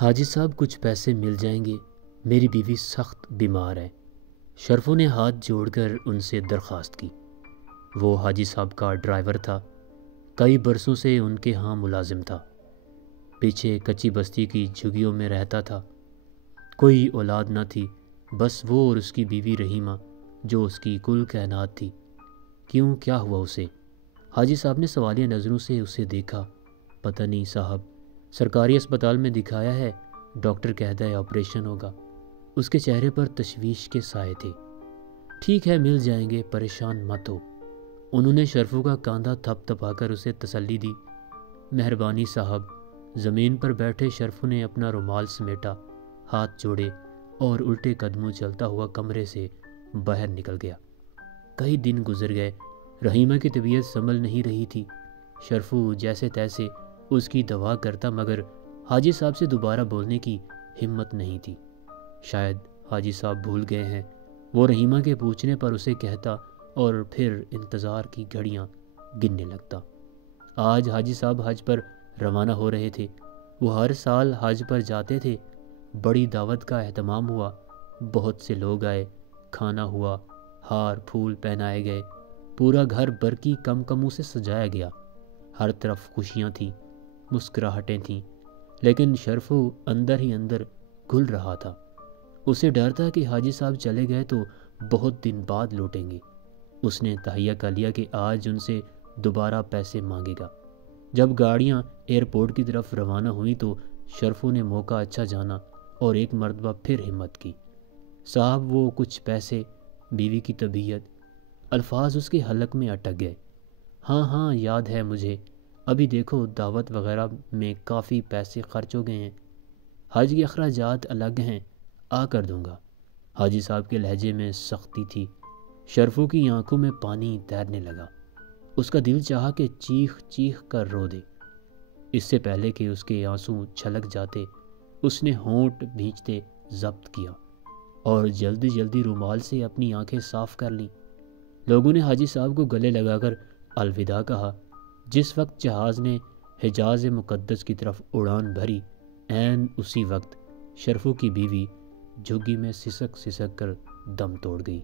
حاجی صاحب کچھ پیسے مل جائیں گے، میری بیوی سخت بیمار ہے۔ شرفو نے ہاتھ جوڑ کر ان سے درخواست کی۔ وہ حاجی صاحب کا ڈرائیور تھا، کئی برسوں سے ان کے ہاں ملازم تھا، پیچھے کچی بستی کی جھگیوں میں رہتا تھا۔ کوئی اولاد نہ تھی، بس وہ اور اس کی بیوی رحیمہ جو اس کی کل کائنات تھی۔ کیوں، کیا ہوا اسے؟ حاجی صاحب نے سوالیہ نظروں سے اسے دیکھا۔ پتہ نہیں صاحب، سرکاری اسپتال میں دکھایا ہے، ڈاکٹر کہتا ہے آپریشن ہوگا۔ اس کے چہرے پر تشویش کے سائے تھے۔ ٹھیک ہے، مل جائیں گے، پریشان مت ہو۔ انہوں نے شرفو کا کاندھا تھپ تھپا کر اسے تسلی دی۔ مہربانی صاحب۔ زمین پر بیٹھے شرفو نے اپنا رومال سمیٹا، ہاتھ جوڑے اور الٹے قدموں چلتا ہوا کمرے سے باہر نکل گیا۔ کئی دن گزر گئے، رحیمہ کی طبیعت سنبھل نہیں رہی تھی۔ شرفو جیسے تیسے اس کی دوا کرتا، مگر حاجی صاحب سے دوبارہ بولنے کی ہمت نہیں تھی۔ شاید حاجی صاحب بھول گئے ہیں، وہ رحیمہ کے پوچھنے پر اسے کہتا اور پھر انتظار کی گھڑیاں گننے لگتا۔ آج حاجی صاحب حج پر روانہ ہو رہے تھے۔ وہ ہر سال حج پر جاتے تھے۔ بڑی دعوت کا اہتمام ہوا، بہت سے لوگ آئے، کھانا ہوا، ہار پھول پہنائے گئے، پورا گھر برقی کمکموں سے سجایا گیا۔ ہر طرف خوشیاں تھیں، مسکراہٹیں تھیں، لیکن شرفو اندر ہی اندر گھل رہا تھا۔ اسے ڈر تھا کہ حاجی صاحب چلے گئے تو بہت دن بعد لوٹیں گے۔ اس نے تہیہ کر لیا کہ آج ان سے دوبارہ پیسے مانگے گا۔ جب گاڑیاں ایئرپورٹ کی طرف روانہ ہوئیں تو شرفو نے موقع اچھا جانا اور ایک مرتبہ پھر ہمت کی۔ صاحب وہ کچھ پیسے، بیوی کی طبیعت، الفاظ اس کے حلق میں اٹک گئے۔ ہاں ہاں، یاد ہے مجھے، ابھی دیکھو دعوت وغیرہ میں کافی پیسے خرچ ہو گئے ہیں، حج کے اخراجات الگ ہیں، آ کر دوں گا۔ حاجی صاحب کے لہجے میں سختی تھی۔ شرفو کی آنکھوں میں پانی تیرنے لگا۔ اس کا دل چاہا کہ چیخ چیخ کر رو دے۔ اس سے پہلے کہ اس کے آنسو چھلک جاتے، اس نے ہونٹ بھینچتے ضبط کیا اور جلدی جلدی رومال سے اپنی آنکھیں صاف کر لیں۔ لوگوں نے حاجی صاحب کو گلے لگا کر الوداع کہا۔ جس وقت جہاز نے حجاز مقدس کی طرف اڑان بھری، عین اسی وقت شرفو کی بیوی جھگی میں سسک سسک کر دم توڑ گئی۔